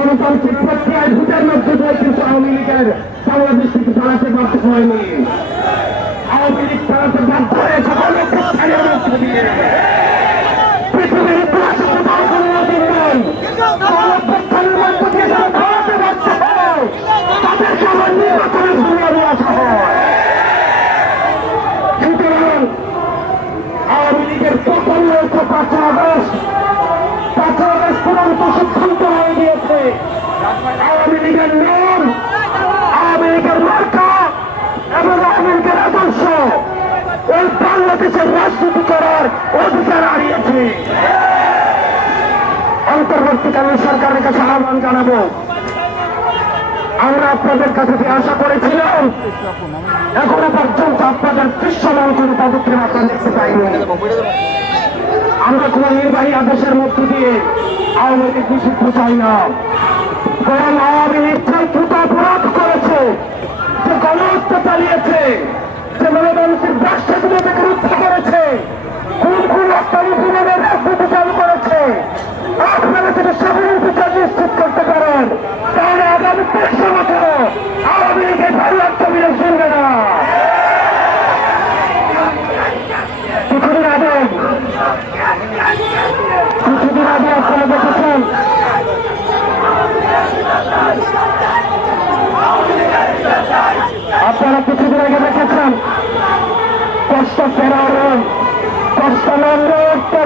গণতান্ত্রিক প্রক্রিয়ায় ভোটের মধ্যে দিয়ে কিন্তু আওয়ামী লীগের বাংলাদেশ থেকে চালাতে বাধ্য হয়নি। আওয়ামী লীগ চালাতে বাধ্য হয়েছে হয় হয়। সুতরাং আওয়ামী লীগের পতন হয়েছে পাঁচই আগস্ট নাম আওয়ামী লীগের মার্কা এবং লীগের আদর্শ এই বাংলাদেশের রাজনীতি করার অধিকার হারিয়েছে। অন্তর্বর্তীকালীন সরকারের কাছে আহ্বান জানাব। আমরা আপনাদের কাছে যে আশা করেছিলাম, এখনও পর্যন্ত আপনাদের দৃশ্যমান কোনো পদক্ষেপ আপনারা দেখতে পাইনি। আমরা কোন নির্বাহী আদেশের মধ্য দিয়ে আওয়ামী লীগ নিষিদ্ধ চাই না বরং আওয়ামী লীগ যে দ্রুত অপরাধ করেছে যে গণহত্যা চালিয়েছে যে মানুষের ব্যবসাগুলোকে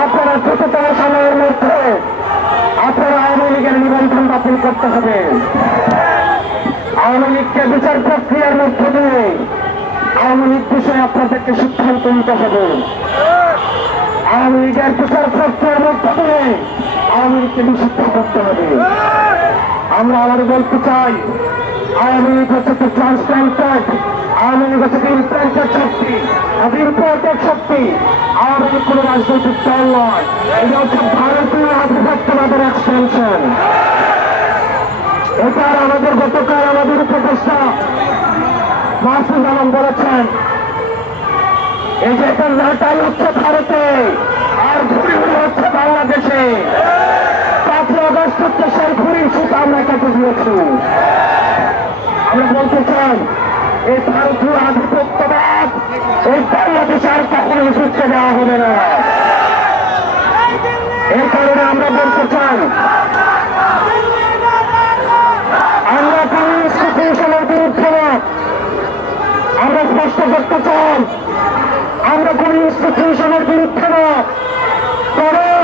আপনারা দ্রুততম সময়ের মধ্যে আপনারা আওয়ামী লীগের নিবন্ধন বাতিল করতে হবে। আওয়ামী লীগকে বিচার প্রক্রিয়ার মধ্যে দিয়ে আওয়ামী লীগ বিষয়ে আপনাদেরকে সিদ্ধান্ত নিতে হবে। আওয়ামী লীগের বিচার প্রক্রিয়ার মধ্যে দিয়ে আওয়ামী লীগকে নিষিদ্ধ করতে হবে। আমরা আবার বলতে চাই, আওয়ামী লীগ হচ্ছে একটি ট্রান্সপ্লান্টেড আওয়ামী লীগ হচ্ছে ইমপ্লান্টেড শক্তি ইম্পোর্টেড শক্তি আওয়ামী লীগ কোনো রাজনৈতিক দল নয়। এটা হচ্ছে ভারতীয় আধিপত্যবাদের এক্সটেনশন এটার আমাদের গতকাল আমরা বলতে চাই এই ভারতীয় আধিপত্যবাদ, এই বাংলাদেশে আর কখনোই সুস্থ দেওয়া হবে না। এই কারণে আমরা বলতে চাই, আমরা কোন ইনস্টিটিউশনের বিরুদ্ধে আমরা স্পষ্ট করতে চাই, আমরা কোন ইনস্টিটিউশনের বিরুদ্ধে না, কারণ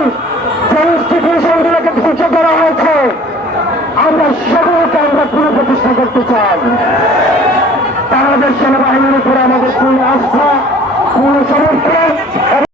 যে ইনস্টিটিউশনগুলোকে ধ্বংস করা হয়েছে। আমরা সেগুলোকে আমরা পুনঃপ্রতিষ্ঠা করতে চাই। সেনাবাহিনীর উপরে আমাদের পূর্ণ সমর্থন